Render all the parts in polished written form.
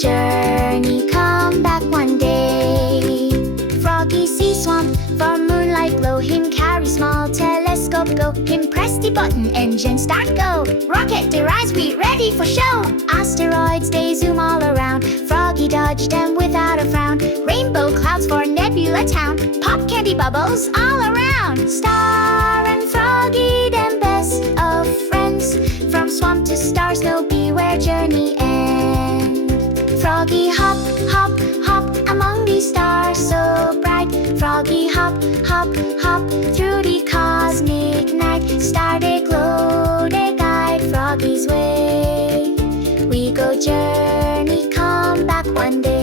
journey, come back one day. Froggy see swamp, for moonlight glow. Him carry small telescope, go. Him press the button, engine start go. Rocket derives, we ready for show. Asteroids, they zoom all around. Froggy dodge them without a frown. Rainbow clouds for nebula town. Pop candy bubbles all around. Star and Froggy, them best of friends. From swamp to stars, no beware journey end. Froggy hop, hop, hop among these stars so bright. Froggy hop, hop, hop through the cosmic night. Star they glow, they guide Froggy's way. We go journey, come back one day.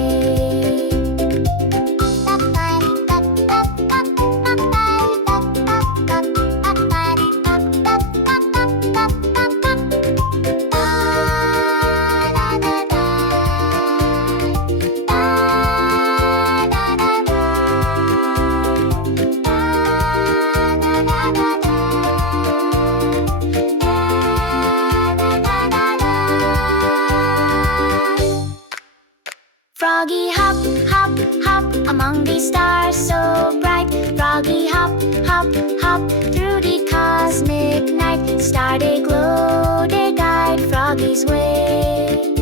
Froggy hop, hop, hop among the stars so bright. Froggy hop, hop, hop through the cosmic night. Star they glow, they guide Froggy's way.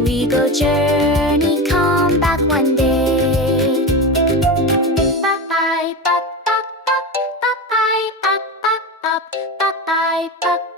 We go journey, come back one day. Bye bye, bye bye, bye bye, bye bye, bye bye, bye bye.